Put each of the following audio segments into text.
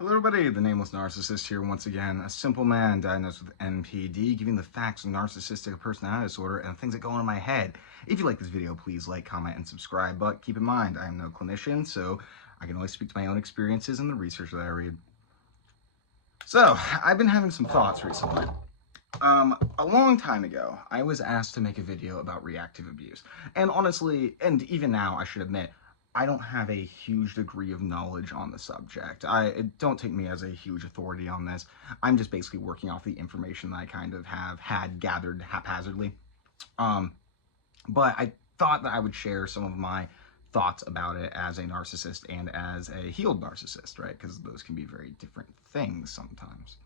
Hello everybody, the Nameless Narcissist here once again, a simple man diagnosed with NPD, giving the facts of narcissistic personality disorder and things that go on in my head. If you like this video, please like, comment, and subscribe, but keep in mind, I am no clinician, so I can only speak to my own experiences and the research that I read. So, I've been having some thoughts recently. A long time ago, I was asked to make a video about reactive abuse, and honestly, and even now, I should admit, I don't have a huge degree of knowledge on the subject. Don't take me as a huge authority on this. I'm just basically working off the information that I kind of have had gathered haphazardly. But I thought that I would share some of my thoughts about it as a narcissist and as a healed narcissist, right? Because those can be very different things sometimes.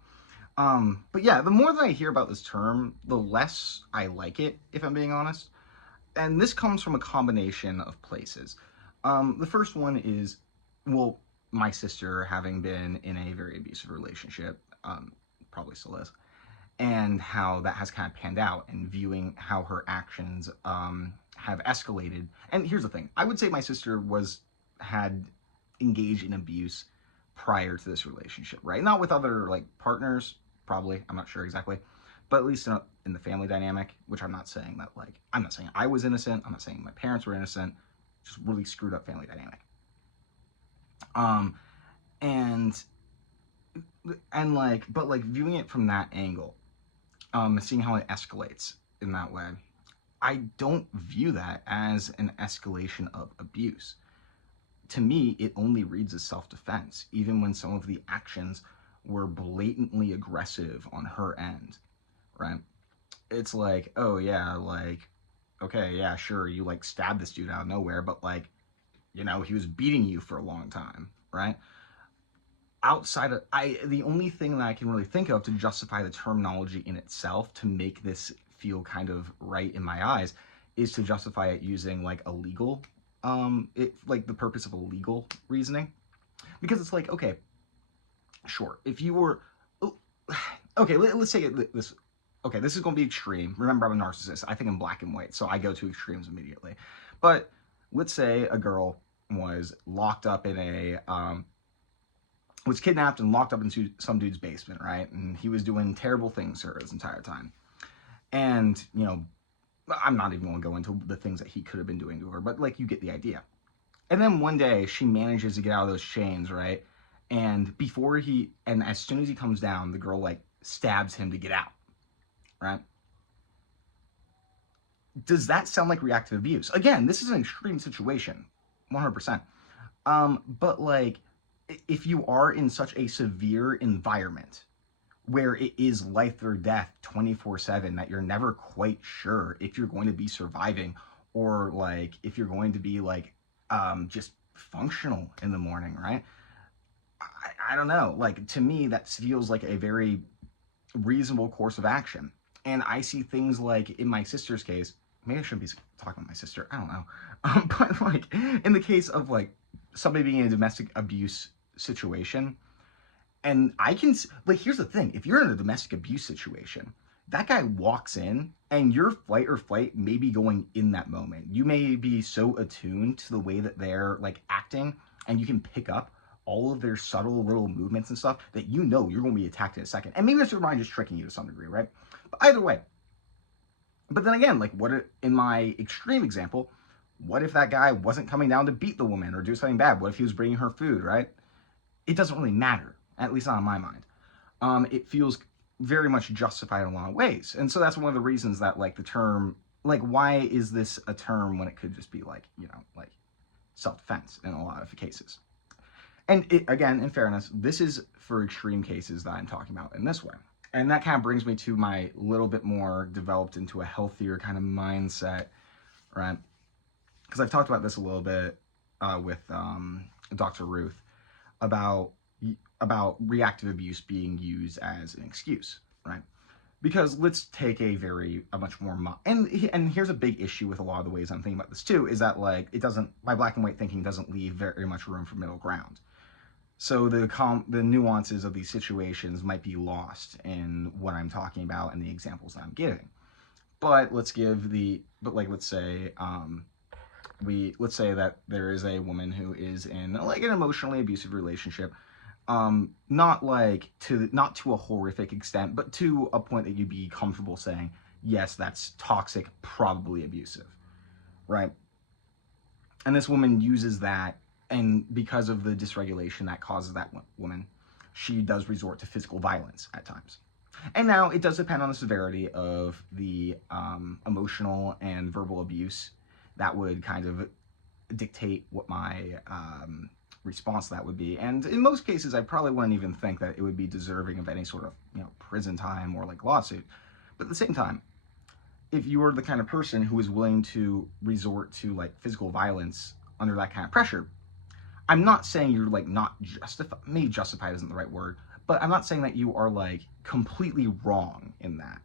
But yeah, the more that I hear about this term, the less I like it, if I'm being honest. And this comes from a combination of places. The first one is, well, my sister having been in a very abusive relationship, probably still is, and how that has kind of panned out, and viewing how her actions have escalated. And here's the thing, I would say my sister had engaged in abuse prior to this relationship, right? Not with other like partners, probably, I'm not sure exactly, but at least in the family dynamic, which I'm not saying that, like, I'm not saying I was innocent, I'm not saying my parents were innocent, just really screwed up family dynamic. And like, but like viewing it from that angle, seeing how it escalates in that way, I don't view that as an escalation of abuse. To me, it only reads as self-defense, even when some of the actions were blatantly aggressive on her end, right? It's like, oh yeah, like, okay, yeah, sure, you like stabbed this dude out of nowhere, but like, you know, he was beating you for a long time, right? Outside of, the only thing that I can really think of to justify the terminology in itself to make this feel kind of right in my eyes is to justify it using like a legal, like the purpose of a legal reasoning. Because it's like, okay, sure, if you were, okay, let's say this, okay, this is going to be extreme. Remember, I'm a narcissist. I think in black and white, so I go to extremes immediately. But let's say a girl was locked up in a, was kidnapped and locked up into some dude's basement, right? And he was doing terrible things to her this entire time. And, you know, I'm not even going to go into the things that he could have been doing to her, but like, you get the idea. And then one day she manages to get out of those chains, right? And as soon as he comes down, the girl like stabs him to get out, right? Does that sound like reactive abuse? Again, this is an extreme situation, 100%. But like, if you are in such a severe environment where it is life or death 24/7, that you're never quite sure if you're going to be surviving or like if you're going to be like just functional in the morning, right? I don't know. Like, to me, that feels like a very reasonable course of action. And I see things like in my sister's case, maybe I shouldn't be talking about my sister, I don't know. But like in the case of like somebody being in a domestic abuse situation, and I can, like, here's the thing, if you're in a domestic abuse situation, that guy walks in and your fight or flight may be going in that moment. You may be so attuned to the way that they're like acting, and you can pick up all of their subtle little movements and stuff that you know you're going to be attacked in a second. And maybe that's your mind just tricking you to some degree, right? But either way. But then again, like, in my extreme example, what if that guy wasn't coming down to beat the woman or do something bad? What if he was bringing her food, right? It doesn't really matter, at least not in my mind. It feels very much justified in a lot of ways. And so that's one of the reasons that, like, the term, like, why is this a term when it could just be like, you know, like self-defense in a lot of cases? And again, in fairness, this is for extreme cases that I'm talking about in this way. And that kind of brings me to my little bit more developed into a healthier kind of mindset, right? Because I've talked about this a little bit with Dr. Ruth about reactive abuse being used as an excuse, right? Because let's take a much more, and here's a big issue with a lot of the ways I'm thinking about this too, is that like, my black and white thinking doesn't leave very much room for middle ground. So the nuances of these situations might be lost in what I'm talking about and the examples that I'm giving. But let's say let's say that there is a woman who is in like an emotionally abusive relationship, not to a horrific extent, but to a point that you'd be comfortable saying, yes, that's toxic, probably abusive, right? And this woman uses that, and because of the dysregulation that causes that woman, she does resort to physical violence at times. And now it does depend on the severity of the emotional and verbal abuse that would kind of dictate what my response to that would be. And in most cases, I probably wouldn't even think that it would be deserving of any sort of, prison time or like lawsuit. But at the same time, if you are the kind of person who is willing to resort to like physical violence under that kind of pressure, I'm not saying you're like not justified, maybe justified isn't the right word, but I'm not saying that you are like completely wrong in that.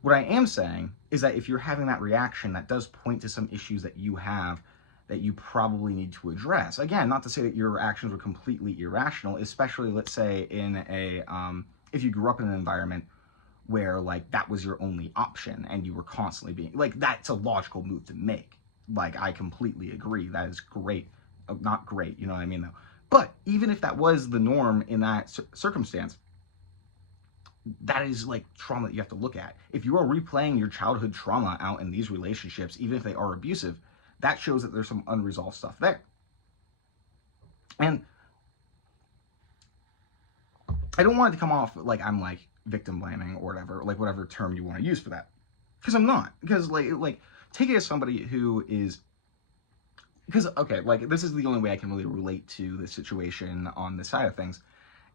What I am saying is that if you're having that reaction, that does point to some issues that you have that you probably need to address. Again, not to say that your actions were completely irrational, especially let's say in a, if you grew up in an environment where like that was your only option and you were constantly being, like that's a logical move to make. Like I completely agree, that is great. Not great, you know what I mean though. But even if that was the norm in that circumstance, that is like trauma that you have to look at. If you are replaying your childhood trauma out in these relationships, even if they are abusive, that shows that there's some unresolved stuff there. And I don't want it to come off like I'm like victim blaming or whatever, like whatever term you want to use for that, because I'm not. Because like take it as somebody who is, because okay, like this is the only way I can really relate to the situation on this side of things,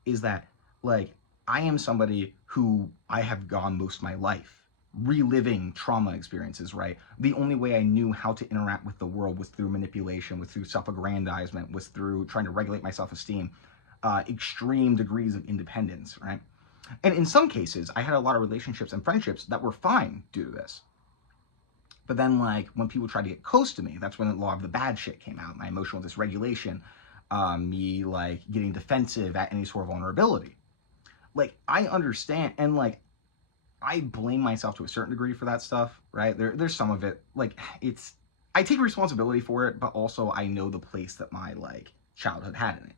is that like I am somebody who I have gone most of my life reliving trauma experiences, right? The only way I knew how to interact with the world was through manipulation, was through self-aggrandizement, was through trying to regulate my self-esteem, extreme degrees of independence, right? And in some cases, I had a lot of relationships and friendships that were fine due to this. But then, like, when people tried to get close to me, that's when a lot of the bad shit came out. My emotional dysregulation, me, like, getting defensive at any sort of vulnerability. Like, I understand, and, like, I blame myself to a certain degree for that stuff, right? There's some of it, like, I take responsibility for it, but also I know the place that my, like, childhood had in it.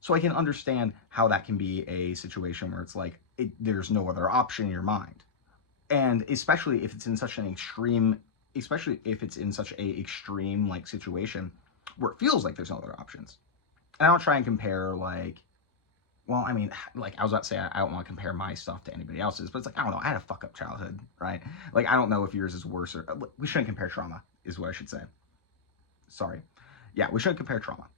So I can understand how that can be a situation where it's like, there's no other option in your mind. And especially if it's in such an extreme, like situation where it feels like there's no other options. And I don't try and compare like, well, I mean, like I was about to say, I don't want to compare my stuff to anybody else's, but it's like, I don't know, I had a fuck up childhood, right? Like, I don't know if yours is worse or, we shouldn't compare trauma, is what I should say. Sorry. Yeah, we shouldn't compare trauma.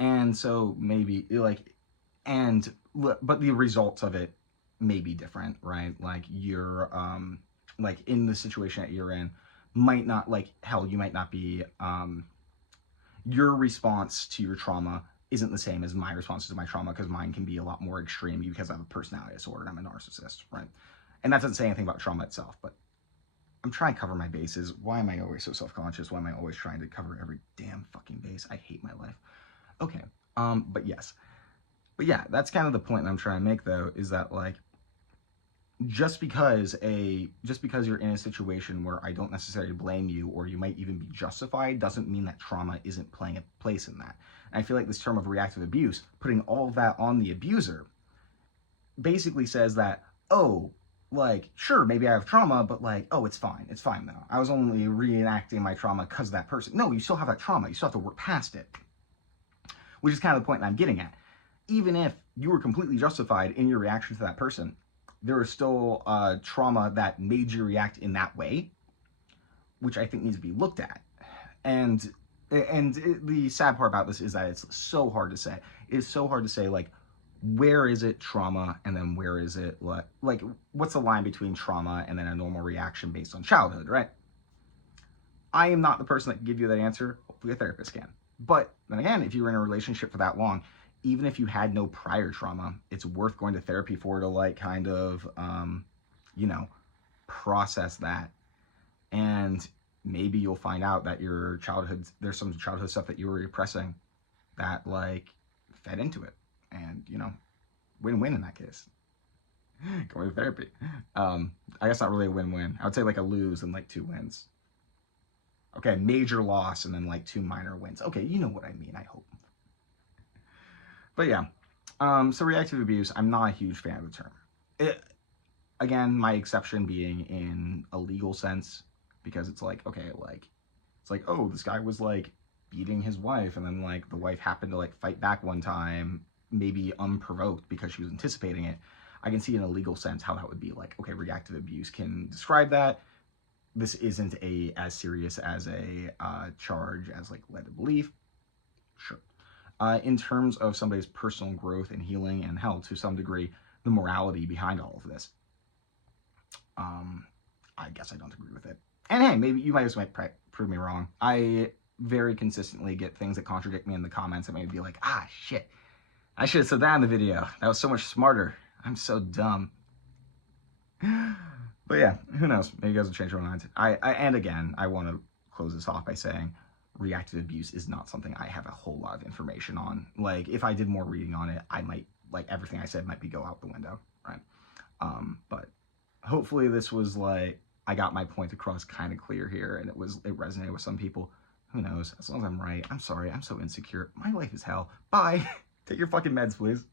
And so maybe like, but the results of it may be different, right? Like you're, like in the situation that you're in might not, like, hell, you might not be, your response to your trauma isn't the same as my response to my trauma, because mine can be a lot more extreme because I have a personality disorder and I'm a narcissist, right? And that doesn't say anything about trauma itself, but I'm trying to cover my bases. Why am I always so self-conscious? Why am I always trying to cover every damn fucking base? I hate my life. Okay, but yes. But yeah, that's kind of the point that I'm trying to make though, is that like, just because you're in a situation where I don't necessarily blame you, or you might even be justified, doesn't mean that trauma isn't playing a place in that. And I feel like this term of reactive abuse, putting all of that on the abuser, basically says that, oh, like, sure, maybe I have trauma, but like, oh, it's fine though. I was only reenacting my trauma because of that person. No, you still have that trauma. You still have to work past it. Which is kind of the point that I'm getting at. Even if you were completely justified in your reaction to that person, there is still trauma that made you react in that way, which I think needs to be looked at. And the sad part about this is that it's so hard to say. It's so hard to say, like, where is it trauma, and then where is it, like what's the line between trauma and then a normal reaction based on childhood, right? I am not the person that can give you that answer. Hopefully a therapist can. But then again, if you were in a relationship for that long, even if you had no prior trauma, it's worth going to therapy for, to like kind of, process that. And maybe you'll find out that your childhood, there's some childhood stuff that you were repressing that like fed into it. And, win-win in that case. Going to therapy. I guess not really a win-win. I would say like a lose and like 2 wins. Okay, major loss and then like 2 minor wins. Okay, you know what I mean, I hope. But yeah, so reactive abuse, I'm not a huge fan of the term. It, again, my exception being in a legal sense, because it's like, okay, like, it's like, oh, this guy was like beating his wife, and then like the wife happened to like fight back one time, maybe unprovoked because she was anticipating it. I can see in a legal sense how that would be like, okay, reactive abuse can describe that. This isn't a as serious as a charge as like led to belief. Sure. In terms of somebody's personal growth and healing and hell, to some degree, the morality behind all of this, I guess I don't agree with it. And hey, maybe you might prove me wrong. I very consistently get things that contradict me in the comments that may be like, ah, shit, I should have said that in the video. That was so much smarter. I'm so dumb. But yeah, who knows? Maybe you guys will change your minds. And again, I want to close this off by saying reactive abuse is not something I have a whole lot of information on. Like, if I did more reading on it, I might, like, everything I said might be go out the window, right? But hopefully this was like, I got my point across kind of clear here, and it resonated with some people. Who knows? As long as I'm right. I'm sorry. I'm so insecure. My life is hell. Bye. Take your fucking meds, please.